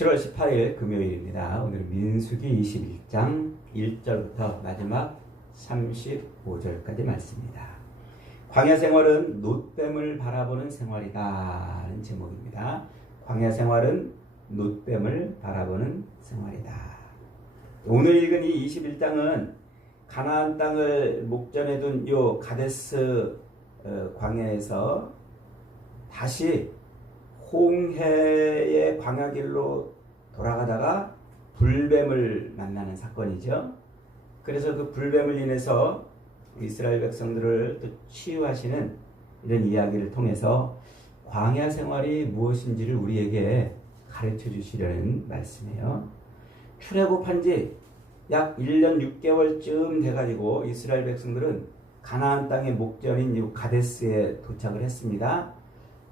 7월 18일 금요일입니다. 오늘은 민수기 21장 1절부터 마지막 35절까지 말씀입니다. 광야 생활은 놋뱀을 바라보는 생활이다 라는 제목입니다. 광야 생활은 놋뱀을 바라보는 생활이다. 오늘 읽은 이 21장은 가나안 땅을 목전에 둔 요 가데스 광야에서 다시 홍해의 광야길로 돌아가다가 불뱀을 만나는 사건이죠. 그래서 그 불뱀을 인해서 이스라엘 백성들을 또 치유하시는 이런 이야기를 통해서 광야 생활이 무엇인지를 우리에게 가르쳐 주시려는 말씀이에요. 출애굽한 지 약 1년 6개월쯤 돼가지고 이스라엘 백성들은 가나안 땅의 목전인 이 가데스에 도착을 했습니다.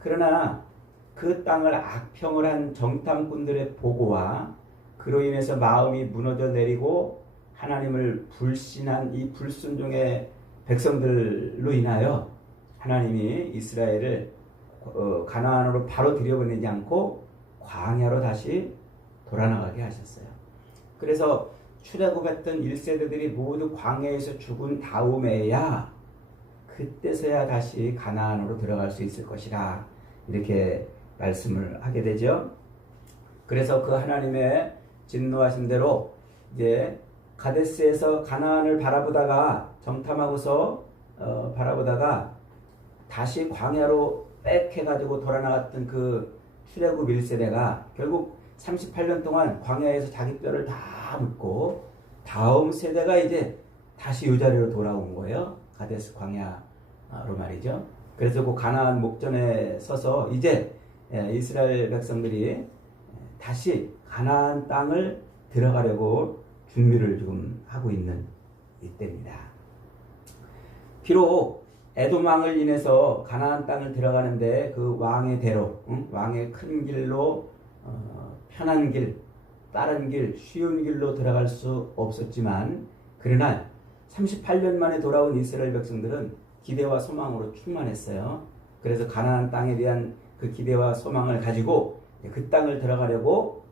그러나 그 땅을 악평을 한 정탐꾼들의 보고와 그로 인해서 마음이 무너져 내리고 하나님을 불신한 이 불순종의 백성들로 인하여 하나님이 이스라엘을 가나안으로 바로 들여보내지 않고 광야로 다시 돌아나가게 하셨어요. 그래서 출애굽했던 1세대들이 모두 광야에서 죽은 다음에야 그때서야 다시 가나안으로 들어갈 수 있을 것이라 이렇게 말씀을 하게 되죠. 그래서 그 하나님의 진노하신 대로 이제 가데스에서 가나안을 바라보다가 정탐하고서 바라보다가 다시 광야로 빽 해가지고 돌아나갔던 그 출애굽 1세대가 결국 38년 동안 광야에서 자기 뼈를 다 묻고 다음 세대가 이제 다시 이 자리로 돌아온 거예요. 가데스 광야로 말이죠. 그래서 그 가나안 목전에 서서 이제 이스라엘 백성들이 다시 가나안 땅을 들어가려고 준비를 지금 하고 있는 이때입니다. 비록 에돔 왕을 인해서 가나안 땅을 들어가는데 그 왕의 대로, 왕의 큰 길로 편한 길, 빠른 길, 쉬운 길로 들어갈 수 없었지만 그러나 38년 만에 돌아온 이스라엘 백성들은 기대와 소망으로 충만했어요. 그래서 가나안 땅에 대한 그 기대와 소망을 가지고 그 땅을 들어가려고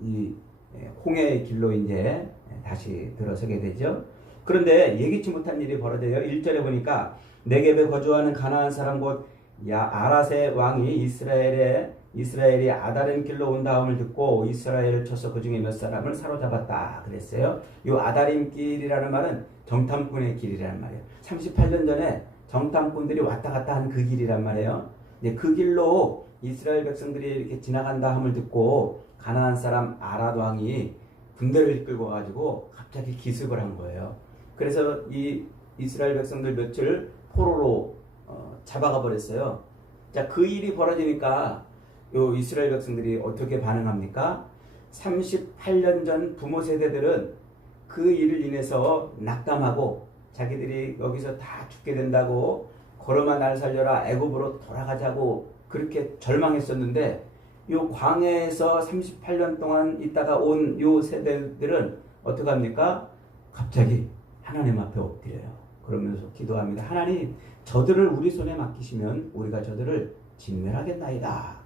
이 홍해의 길로 이제 다시 들어서게 되죠. 그런데 예기치 못한 일이 벌어져요. 1절에 보니까 네겝에 거주하는 가나안 사람 곧 아라세 왕이 이스라엘이 아다림 길로 온 다음을 듣고 이스라엘을 쳐서 그 중에 몇 사람을 사로잡았다 그랬어요. 이 아다림 길이라는 말은 정탐꾼의 길이라는 말이에요. 38년 전에 정탐꾼들이 왔다 갔다 한 그 길이란 말이에요. 그 길로 이스라엘 백성들이 이렇게 지나간다 함을 듣고 가나안 사람 아랏 왕이 군대를 이끌고 가지고 갑자기 기습을 한 거예요. 그래서 이 이스라엘 백성들 며칠 포로로 잡아가 버렸어요. 자, 그 일이 벌어지니까 요 이스라엘 백성들이 어떻게 반응합니까? 38년 전 부모 세대들은 그 일을 인해서 낙담하고 자기들이 여기서 다 죽게 된다고 걸어만 날 살려라 애굽으로 돌아가자고 그렇게 절망했었는데 요 광야에서 38년 동안 있다가 온 요 세대들은 어떻게 합니까? 갑자기 하나님 앞에 엎드려요. 그러면서 기도합니다. 하나님, 저들을 우리 손에 맡기시면 우리가 저들을 진멸하겠나이다.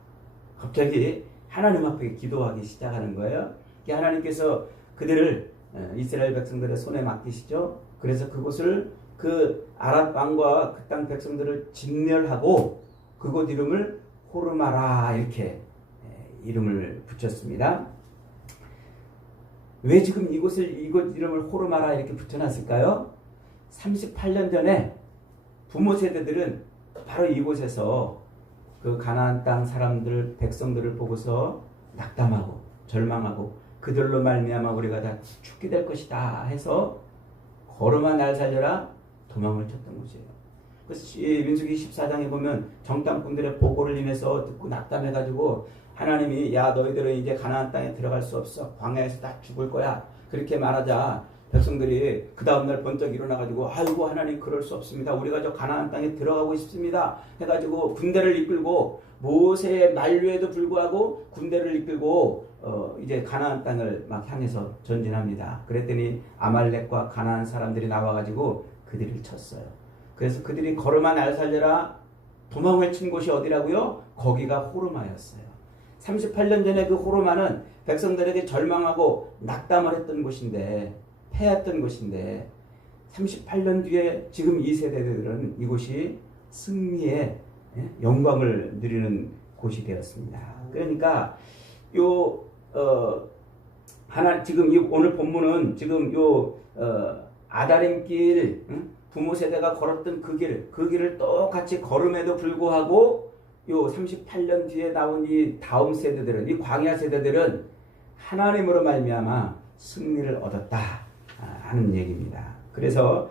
갑자기 하나님 앞에 기도하기 시작하는 거예요. 하나님께서 그들을 이스라엘 백성들의 손에 맡기시죠. 그래서 그곳을 그 아랏 왕과 그 땅 백성들을 진멸하고 그곳 이름을 호르마라 이렇게 이름을 붙였습니다. 왜 지금 이곳 이름을 호르마라 이렇게 붙여놨을까요? 38년 전에 부모 세대들은 바로 이곳에서 그 가나안 땅 사람들 백성들을 보고서 낙담하고 절망하고 그들로 말미암아 우리가 다 죽게 될 것이다 해서 걸어만 날 살려라 도망을 쳤던 곳이에요. 그래서 민수기 14장에 보면 정탐꾼들의 보고를 인해서 듣고 낙담해가지고 하나님이 야 너희들은 이제 가나안 땅에 들어갈 수 없어. 광야에서 다 죽을 거야. 그렇게 말하자 백성들이 그 다음날 번쩍 일어나가지고 아이고 하나님 그럴 수 없습니다. 우리가 저 가나안 땅에 들어가고 싶습니다. 해가지고 군대를 이끌고 모세의 만류에도 불구하고 군대를 이끌고 이제 가나안 땅을 막 향해서 전진합니다. 그랬더니 아말렉과 가나안 사람들이 나와가지고 그들을 쳤어요. 그래서 그들이 걸어만 날 살려라 도망을 친 곳이 어디라고요? 거기가 호르마였어요. 38년 전에 그 호르마는 백성들에게 절망하고 낙담을 했던 곳인데, 패했던 곳인데, 38년 뒤에 지금 이 세대들은 이곳이 승리의 영광을 누리는 곳이 되었습니다. 그러니까 지금 이 오늘 본문은 지금 아다림길, 부모 세대가 걸었던 그 길을 똑같이 걸음에도 불구하고 요 38년 뒤에 나온 이 다음 세대들은, 이 광야 세대들은 하나님으로 말미암아 승리를 얻었다 하는 얘기입니다. 그래서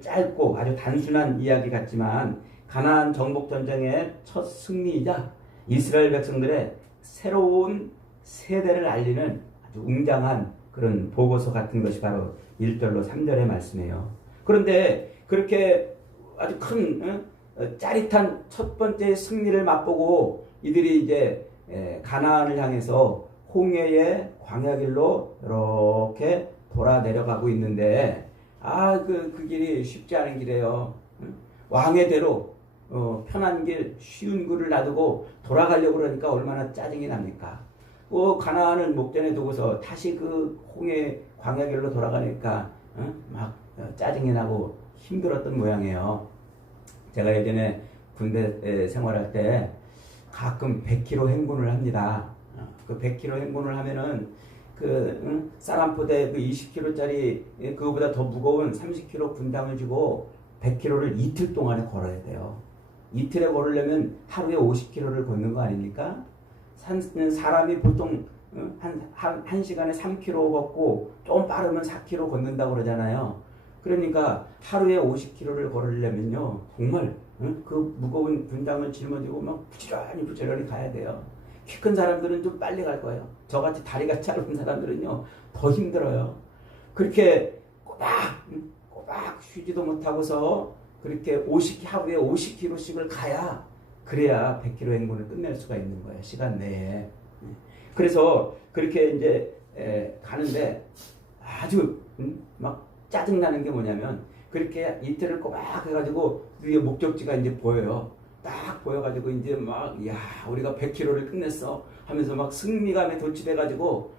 짧고 아주 단순한 이야기 같지만 가나안 정복 전쟁의 첫 승리이자 이스라엘 백성들의 새로운 세대를 알리는 아주 웅장한 그런 보고서 같은 것이 바로 1절로 3절의 말씀이에요. 그런데 그렇게 아주 큰 짜릿한 첫 번째 승리를 맛보고 이들이 이제 가나안을 향해서 홍해의 광야길로 이렇게 돌아 내려가고 있는데 그 길이 쉽지 않은 길이에요. 왕의 대로 편한 길, 쉬운 길을 놔두고 돌아가려고 그러니까 얼마나 짜증이 납니까? 가나안을 목전에 두고서 다시 그 홍해 광야길로 돌아가니까 막 짜증이 나고 힘들었던 모양이에요. 제가 예전에 군대 생활할 때 가끔 100km 행군을 합니다. 그 100km 행군을 하면은 쌀한포대 20kg짜리 그거보다 더 무거운 30kg 군장을 주고 100km를 이틀 동안에 걸어야 돼요. 이틀에 걸으려면 하루에 50km를 걷는 거 아닙니까? 사람이 보통 한 시간에 3km 걷고 좀 빠르면 4km 걷는다고 그러잖아요. 그러니까 하루에 50km를 걸으려면요 정말 그 무거운 군장을 짊어지고 막 부지런히 가야 돼요. 키 큰 사람들은 좀 빨리 갈 거예요. 저같이 다리가 짧은 사람들은요 더 힘들어요. 그렇게 꼬박 쉬지도 못하고서 그렇게 하루에 50km씩을 가야 그래야 100km 행군을 끝낼 수가 있는 거예요. 시간 내에. 그래서 그렇게 이제 가는데 아주 막 짜증나는 게 뭐냐면 그렇게 이틀을 꼬박 해가지고 위에 목적지가 이제 보여요. 딱 보여가지고 이제 우리가 100km를 끝냈어 하면서 막 승리감에 도취돼가지고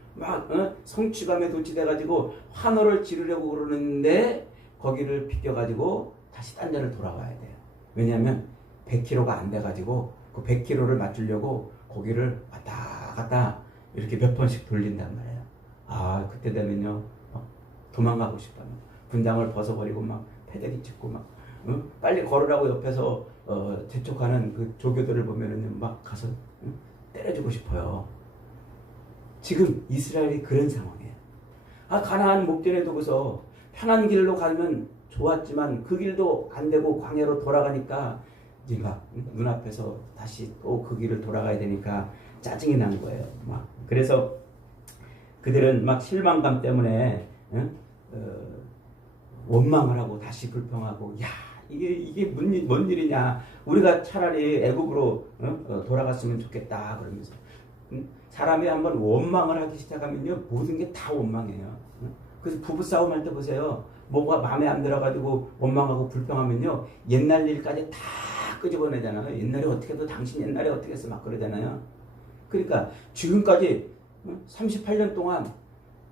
성취감에 도취돼가지고 환호를 지르려고 그러는데 거기를 비껴가지고 다시 딴 데를 돌아와야 돼요. 왜냐하면 100km가 안 돼가지고 그 100km를 맞추려고 거기를 왔다 갔다 이렇게 몇 번씩 돌린단 말이에요. 그때 되면요 도망가고 싶어요. 군장을 벗어버리고 막 패대기 짚고 막 빨리 걸으라고 옆에서 재촉하는 그 조교들을 보면은 막 가서 때려주고 싶어요. 지금 이스라엘이 그런 상황이에요. 가나안 목전에 두고서 편한 길로 가면 좋았지만 그 길도 안 되고 광야로 돌아가니까 네가 눈앞에서 다시 또 그 길을 돌아가야 되니까 짜증이 난 거예요. 그래서 그들은 막 실망감 때문에 원망을 하고 다시 불평하고 이게 뭔 일이냐, 우리가 차라리 애굽으로 돌아갔으면 좋겠다 그러면서 사람이 한번 원망을 하기 시작하면요 모든 게 다 원망해요. 그래서 부부싸움 할 때 보세요. 뭐가 마음에 안 들어가지고 원망하고 불평하면요 옛날 일까지 다 끄집어내잖아요. 옛날에 어떻게 해도 당신 옛날에 어떻게 해서 막 그러잖아요. 그러니까 지금까지 38년 동안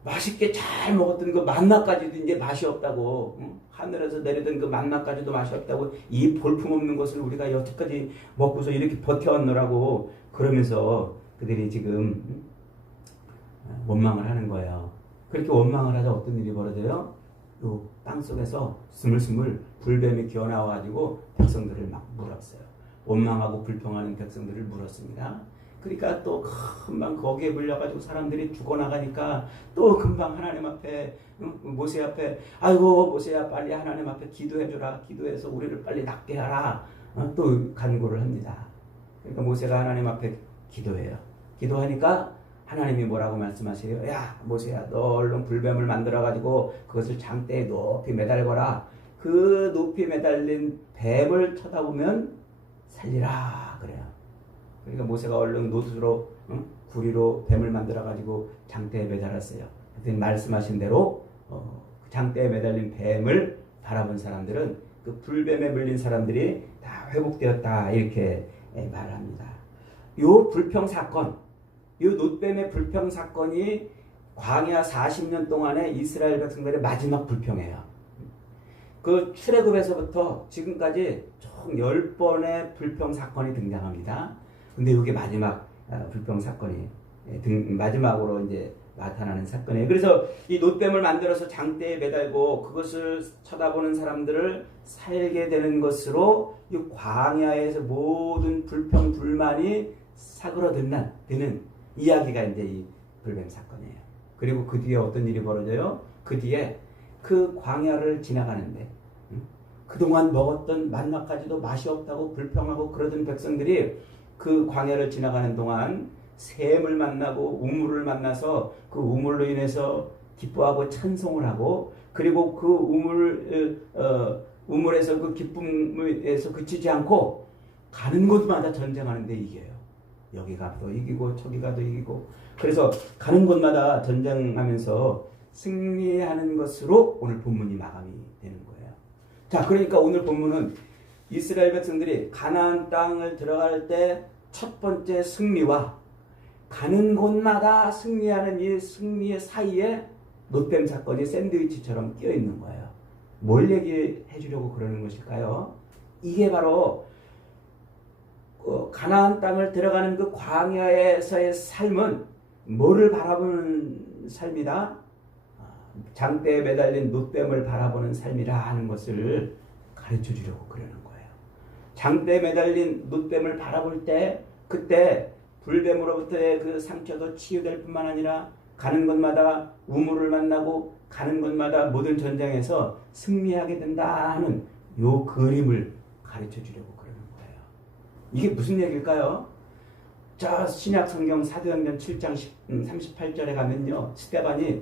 맛있게 잘 먹었던 그 만나까지도 이제 맛이 없다고, 하늘에서 내리던 그 만나까지도 맛이 없다고, 이 볼품없는 것을 우리가 여태까지 먹고서 이렇게 버텨왔노라고 그러면서 그들이 지금 원망을 하는 거예요. 그렇게 원망을 하자 어떤 일이 벌어져요? 요 땅속에서 스물스물 불뱀이 기어나와가지고 백성들을 막 물었어요. 원망하고 불평하는 백성들을 물었습니다. 그러니까 또 금방 거기에 물려가지고 사람들이 죽어나가니까 또 금방 하나님 앞에, 모세 앞에, 아이고 모세야 빨리 하나님 앞에 기도해주라, 기도해서 우리를 빨리 낫게 하라, 또 간구를 합니다. 그러니까 모세가 하나님 앞에 기도해요. 기도하니까 하나님이 뭐라고 말씀하세요? 야 모세야, 너 얼른 불뱀을 만들어가지고 그것을 장대에 높이 매달거라. 그 높이 매달린 뱀을 쳐다보면 살리라 그래요. 그러니까 모세가 얼른 노수로 구리로 뱀을 만들어가지고 장대에 매달았어요. 그랬더니 말씀하신 대로 장대에 매달린 뱀을 바라본 사람들은 그 불뱀에 물린 사람들이 다 회복되었다 이렇게 말합니다. 요 불평 사건, 이 놋뱀의 불평 사건이 광야 40년 동안의 이스라엘 백성들의 마지막 불평이에요. 그 출애굽에서부터 지금까지 총 10번의 불평 사건이 등장합니다. 근데 이게 마지막 불평 사건이 마지막으로 이제 나타나는 사건이에요. 그래서 이 놋뱀을 만들어서 장대에 매달고 그것을 쳐다보는 사람들을 살게 되는 것으로 이 광야에서 모든 불평 불만이 사그러드는 이야기가 이제 이 불뱀 사건이에요. 그리고 그 뒤에 어떤 일이 벌어져요? 그 뒤에 그 광야를 지나가는데 그동안 먹었던 만나까지도 맛이 없다고 불평하고 그러던 백성들이 그 광야를 지나가는 동안 샘을 만나고 우물을 만나서 그 우물로 인해서 기뻐하고 찬송을 하고 그리고 그 우물에서 그 기쁨에서 그치지 않고 가는 곳마다 전쟁하는데 이겨요. 여기 가도 이기고 저기 가도 이기고 그래서 가는 곳마다 전쟁하면서 승리하는 것으로 오늘 본문이 마감이 되는 거예요. 자, 그러니까 오늘 본문은 이스라엘 백성들이 가나안 땅을 들어갈 때 첫 번째 승리와 가는 곳마다 승리하는 이 승리의 사이에 놋뱀 사건이 샌드위치처럼 끼어 있는 거예요. 뭘 얘기해 주려고 그러는 것일까요? 이게 바로 가나안 땅을 들어가는 그 광야에서의 삶은 뭐를 바라보는 삶이다? 장대에 매달린 놋뱀을 바라보는 삶이라 하는 것을 가르쳐 주려고 그러는 거예요. 장대에 매달린 놋뱀을 바라볼 때 그때 불뱀으로부터의 그 상처도 치유될 뿐만 아니라 가는 곳마다 우물을 만나고 가는 곳마다 모든 전쟁에서 승리하게 된다 하는 요 그림을 가르쳐 주려고 그러는 거예요. 이게 무슨 얘기일까요? 저 신약 성경 사도행전 7장 38절에 가면요. 스데반이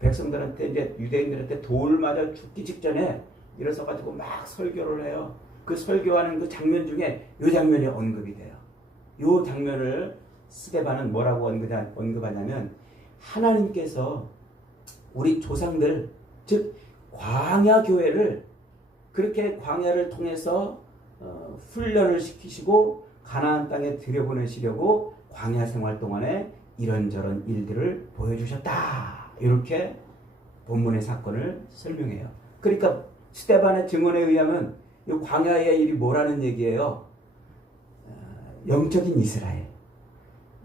백성들한테 이제 유대인들한테 돌 맞아 죽기 직전에 일어서 가지고 막 설교를 해요. 그 설교하는 그 장면 중에 이 장면이 언급이 돼요. 이 장면을 스데반은 뭐라고 언급하냐면 하나님께서 우리 조상들 즉 광야 교회를 그렇게 광야를 통해서 훈련을 시키시고 가나안 땅에 들여보내시려고 광야 생활 동안에 이런저런 일들을 보여주셨다. 이렇게 본문의 사건을 설명해요. 그러니까 스데반의 증언에 의하면 이 광야의 일이 뭐라는 얘기예요? 영적인 이스라엘.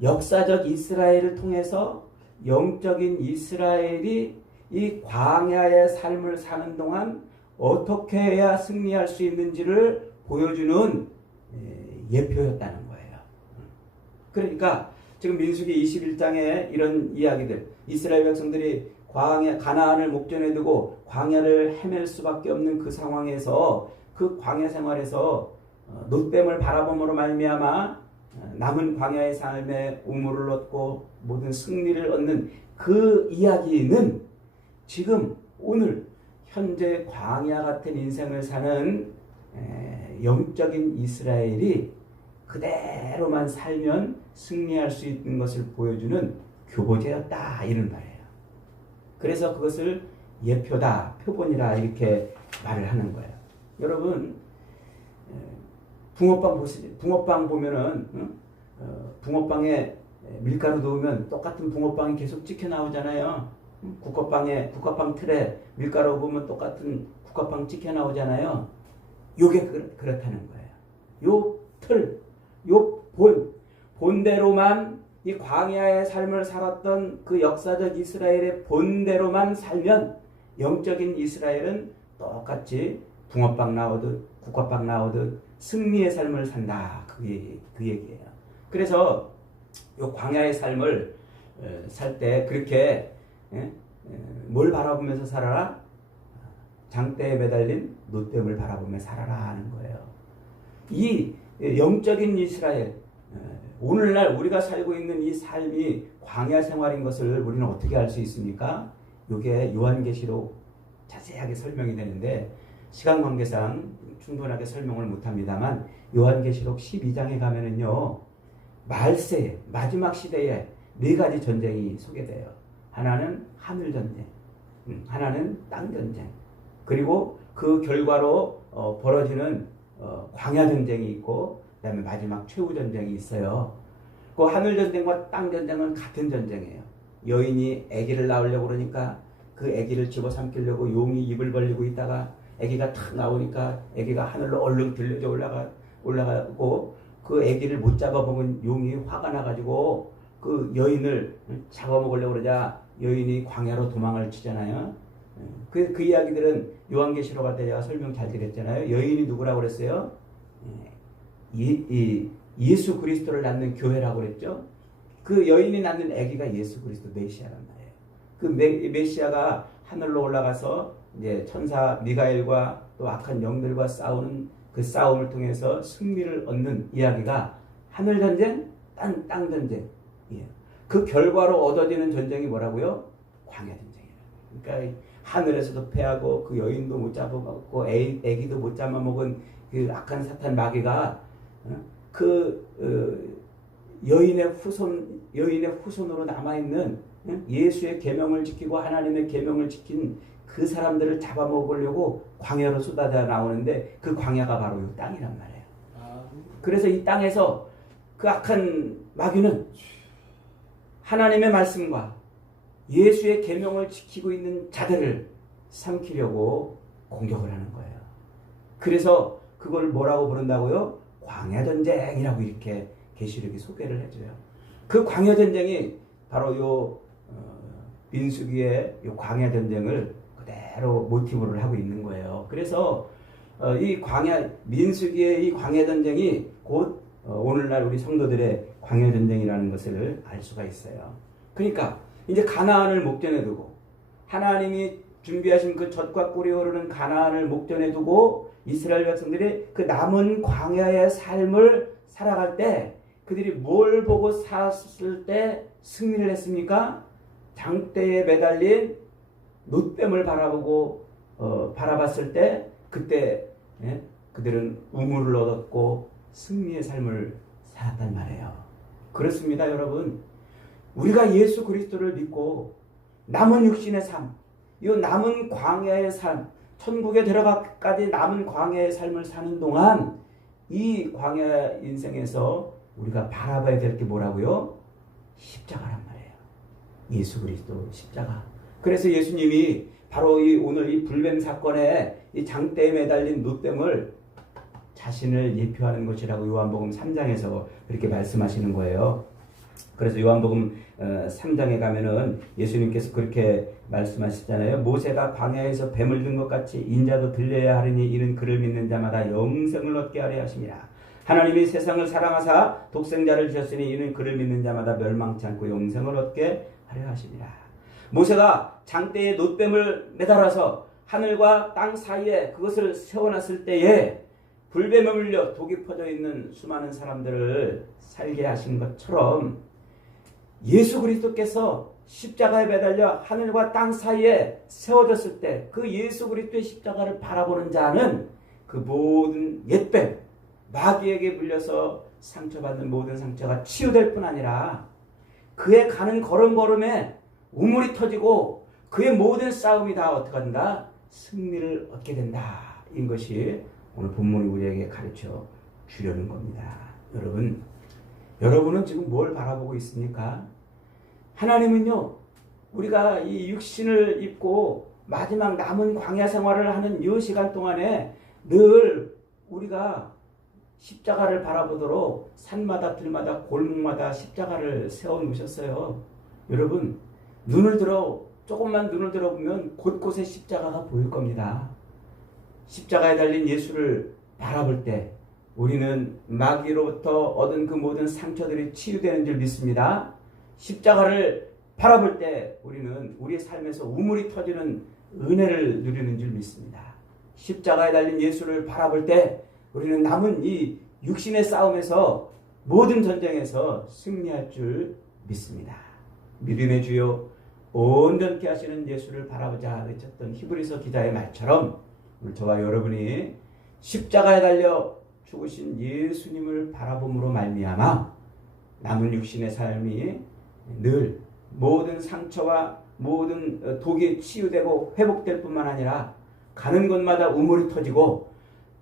역사적 이스라엘을 통해서 영적인 이스라엘이 이 광야의 삶을 사는 동안 어떻게 해야 승리할 수 있는지를 보여주는 예표였다는 거예요. 그러니까 지금 민수기 21장에 이런 이야기들, 이스라엘 백성들이 가나안을 목전에 두고 광야를 헤맬 수밖에 없는 그 상황에서 그 광야 생활에서 놋뱀을 바라봄으로 말미암아 남은 광야의 삶에 우물을 얻고 모든 승리를 얻는 그 이야기는 지금 오늘 현재 광야 같은 인생을 사는 영적인 이스라엘이 그대로만 살면 승리할 수 있는 것을 보여주는 교보제였다 이런 말이에요. 그래서 그것을 예표다, 표본이라 이렇게 말을 하는 거예요. 여러분 붕어빵 보면은 붕어빵에 밀가루 넣으면 똑같은 붕어빵이 계속 찍혀 나오잖아요. 국화빵 틀에 밀가루 보면 똑같은 국화빵 찍혀 나오잖아요. 요게 그렇다는 거예요. 요 틀, 요 본대로만 이 광야의 삶을 살았던 그 역사적 이스라엘의 본대로만 살면 영적인 이스라엘은 똑같이 붕어빵 나오듯 국화빵 나오듯 승리의 삶을 산다. 그 얘기예요. 그래서 이 광야의 삶을 살 때 그렇게 뭘 바라보면서 살아라? 장대에 매달린 놋뱀을 바라보며 살아라 하는 거예요. 이 영적인 이스라엘, 오늘날 우리가 살고 있는 이 삶이 광야 생활인 것을 우리는 어떻게 알 수 있습니까? 이게 요한계시록 자세하게 설명이 되는데 시간 관계상 충분하게 설명을 못합니다만 요한계시록 12장에 가면은요 말세 마지막 시대에 네 가지 전쟁이 소개돼요. 하나는 하늘 전쟁, 하나는 땅 전쟁, 그리고 그 결과로 벌어지는 광야 전쟁이 있고 그다음에 마지막 최후 전쟁이 있어요. 그 하늘 전쟁과 땅 전쟁은 같은 전쟁이에요. 여인이 아기를 낳으려고 그러니까 그 아기를 집어삼키려고 용이 입을 벌리고 있다가 아기가 탁 나오니까 아기가 하늘로 얼른 들려져 올라가고 그 아기를 못 잡아먹은 용이 화가 나가지고 그 여인을 잡아먹으려고 그러자 여인이 광야로 도망을 치잖아요. 그 이야기들은 요한계시록 할 때 제가 설명 잘 드렸잖아요. 여인이 누구라고 그랬어요? 예수 그리스도를 낳는 교회라고 그랬죠. 그 여인이 낳는 아기가 예수 그리스도 메시아란 말이에요. 그 메시아가 하늘로 올라가서 이제 천사 미가엘과 또 악한 영들과 싸우는 그 싸움을 통해서 승리를 얻는 이야기가 하늘 전쟁, 땅 전쟁. 그 결과로 얻어지는 전쟁이 뭐라고요? 광야 전쟁이에요. 그러니까 하늘에서도 패하고 그 여인도 못 잡아먹고 애기도 못 잡아먹은 그 악한 사탄 마귀가 여인의 후손으로 남아있는 예수의 계명을 지키고 하나님의 계명을 지킨 그 사람들을 잡아먹으려고 광야로 쏟아져 나오는데 그 광야가 바로 이 땅이란 말이에요. 그래서 이 땅에서 그 악한 마귀는 하나님의 말씀과 예수의 계명을 지키고 있는 자들을 삼키려고 공격을 하는 거예요. 그래서 그걸 뭐라고 부른다고요? 광야전쟁이라고 이렇게 계시록이 소개를 해줘요. 그 광야전쟁이 바로 요 민수기의 요 광야전쟁을 그대로 모티브를 하고 있는 거예요. 그래서 이 민수기의 이 광야전쟁이 곧 오늘날 우리 성도들의 광야전쟁이라는 것을 알 수가 있어요. 그러니까 이제 가나안을 목전에 두고 하나님이 준비하신 그 젖과 꿀이 흐르는 가나안을 목전에 두고 이스라엘 백성들이 그 남은 광야의 삶을 살아갈 때 그들이 뭘 보고 살았을 때 승리를 했습니까? 장대에 매달린 놋뱀을 바라봤을 때 그때 그들은 우물을 얻었고 승리의 삶을 살았단 말이에요. 그렇습니다, 여러분. 우리가 예수 그리스도를 믿고 남은 육신의 삶, 이 남은 광야의 삶, 천국에 들어가까지 남은 광야의 삶을 사는 동안 이 광야 인생에서 우리가 바라봐야 될 게 뭐라고요? 십자가란 말이에요. 예수 그리스도 십자가. 그래서 예수님이 바로 오늘 이 불뱀 사건에 이 장대에 매달린 놋뱀을 자신을 예표하는 것이라고 요한복음 3장에서 그렇게 말씀하시는 거예요. 그래서 요한복음 3장에 가면은 예수님께서 그렇게 말씀하시잖아요. 모세가 광야에서 뱀을 든 것 같이 인자도 들려야 하리니 이는 그를 믿는 자마다 영생을 얻게 하려 하심이라. 하나님이 세상을 사랑하사 독생자를 주셨으니 이는 그를 믿는 자마다 멸망치 않고 영생을 얻게 하려 하심이라. 모세가 장대에 놋뱀을 매달아서 하늘과 땅 사이에 그것을 세워놨을 때에 불뱀에 물려 독이 퍼져 있는 수많은 사람들을 살게 하신 것처럼 예수 그리스도께서 십자가에 매달려 하늘과 땅 사이에 세워졌을 때 그 예수 그리스도의 십자가를 바라보는 자는 그 모든 옛뱀, 마귀에게 물려서 상처받는 모든 상처가 치유될 뿐 아니라 그의 가는 걸음걸음에 우물이 터지고 그의 모든 싸움이 다 어떻게 한다? 승리를 얻게 된다. 인 것이 오늘 본문이 우리에게 가르쳐 주려는 겁니다. 여러분은 지금 뭘 바라보고 있습니까? 하나님은요, 우리가 이 육신을 입고 마지막 남은 광야 생활을 하는 이 시간 동안에 늘 우리가 십자가를 바라보도록 산마다 들마다 골목마다 십자가를 세워 놓으셨어요. 여러분, 조금만 눈을 들어보면 곳곳에 십자가가 보일 겁니다. 십자가에 달린 예수를 바라볼 때 우리는 마귀로부터 얻은 그 모든 상처들이 치유되는 줄 믿습니다. 십자가를 바라볼 때 우리는 우리의 삶에서 우물이 터지는 은혜를 누리는 줄 믿습니다. 십자가에 달린 예수를 바라볼 때 우리는 남은 이 육신의 싸움에서 모든 전쟁에서 승리할 줄 믿습니다. 믿음의 주요 온전케 하시는 예수를 바라보자 외쳤던 히브리서 기자의 말처럼 오늘 저와 여러분이 십자가에 달려 죽으신 예수님을 바라봄으로 말미암아 남은 육신의 삶이 늘 모든 상처와 모든 독이 치유되고 회복될 뿐만 아니라 가는 곳마다 우물이 터지고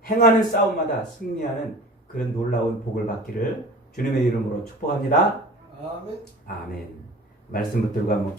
행하는 싸움마다 승리하는 그런 놀라운 복을 받기를 주님의 이름으로 축복합니다. 아멘. 아멘. 말씀 붙들고 한번